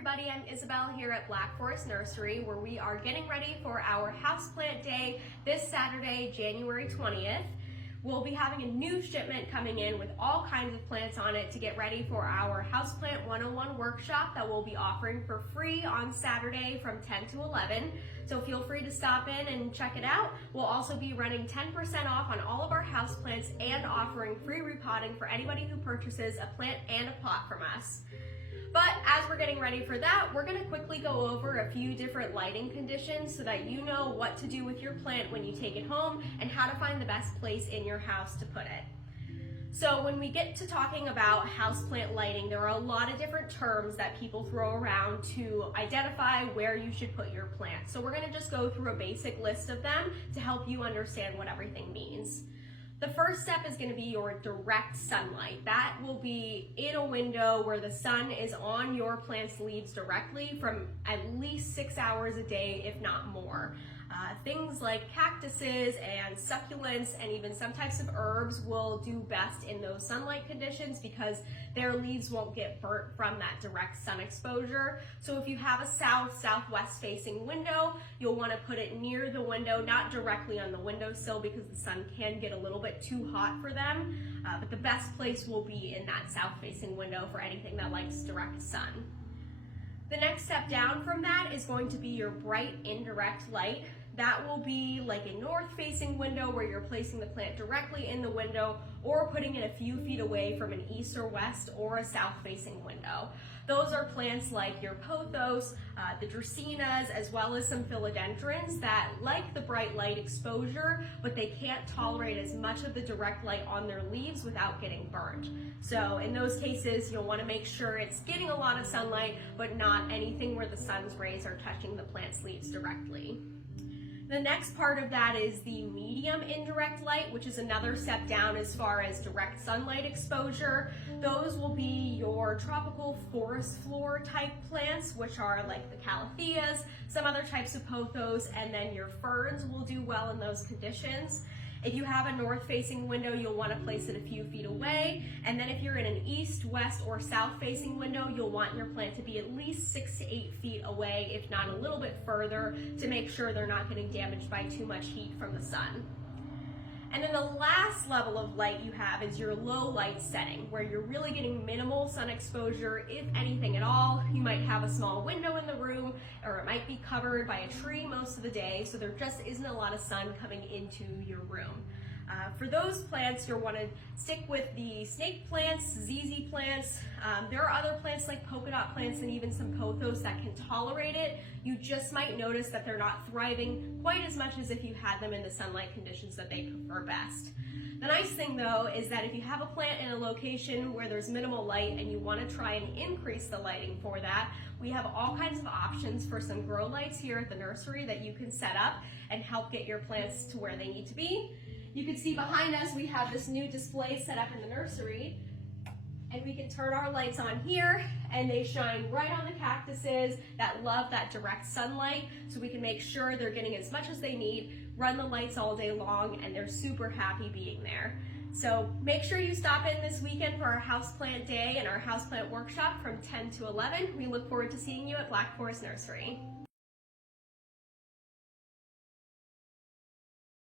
everybody, I'm Isabel here at Black Forest Nursery, where we are getting ready for our houseplant day this Saturday, January 20th. We'll be having a new shipment coming in with all kinds of plants on it to get ready for our Houseplant 101 workshop that we'll be offering for free on Saturday from 10 to 11. So feel free to stop in and check it out. We'll also be running 10% off on all of our houseplants and offering free repotting for anybody who purchases a plant and a pot from us. But as we're getting ready for that, we're going to quickly go over a few different lighting conditions so that you know what to do with your plant when you take it home and how to find the best place in your house to put it. So when we get to talking about houseplant lighting, there are a lot of different terms that people throw around to identify where you should put your plant. So we're going to just go through a basic list of them to help you understand what everything means. The first step is going to be your direct sunlight. That will be in a window where the sun is on your plant's leaves directly from at least 6 hours a day, if not more. Things like cactuses and succulents and even some types of herbs will do best in those sunlight conditions because their leaves won't get burnt from that direct sun exposure. So if you have a southwest facing window, you'll want to put it near the window, not directly on the windowsill because the sun can get a little bit too hot for them. But the best place will be in that south facing window for anything that likes direct sun. The next step down from that is going to be your bright indirect light. That will be like a north-facing window where you're placing the plant directly in the window or putting it a few feet away from an east or west or a south-facing window. Those are plants like your pothos, the dracaenas, as well as some philodendrons that like the bright light exposure, but they can't tolerate as much of the direct light on their leaves without getting burnt. So in those cases, you'll want to make sure it's getting a lot of sunlight, but not anything where the sun's rays are touching the plant's leaves directly. The next part of that is the medium indirect light, which is another step down as far as direct sunlight exposure. Those will be your tropical forest floor type plants, which are like the calatheas, some other types of pothos, and then your ferns will do well in those conditions. If you have a north-facing window, you'll want to place it a few feet away. And then if you're in an east, west, or south-facing window, you'll want your plant to be at least 6 to 8 feet away, if not a little bit further, to make sure they're not getting damaged by too much heat from the sun. And then the last level of light you have is your low light setting, where you're really getting minimal sun exposure, if anything at all. You might have a small window in the room, or it might be covered by a tree most of the day, so there just isn't a lot of sun coming into your room. For those plants, you'll want to stick with the snake plants, ZZ plants. There are other plants like polka dot plants and even some pothos that can tolerate it. You just might notice that they're not thriving quite as much as if you had them in the sunlight conditions that they prefer best. The nice thing though is that if you have a plant in a location where there's minimal light and you want to try and increase the lighting for that, we have all kinds of options for some grow lights here at the nursery that you can set up and help get your plants to where they need to be. You can see behind us we have this new display set up in the nursery, and we can turn our lights on here and they shine right on the cactuses that love that direct sunlight, so we can make sure they're getting as much as they need, run the lights all day long, and they're super happy being there. So make sure you stop in this weekend for our houseplant day and our houseplant workshop from 10 to 11. We look forward to seeing you at Black Forest Nursery.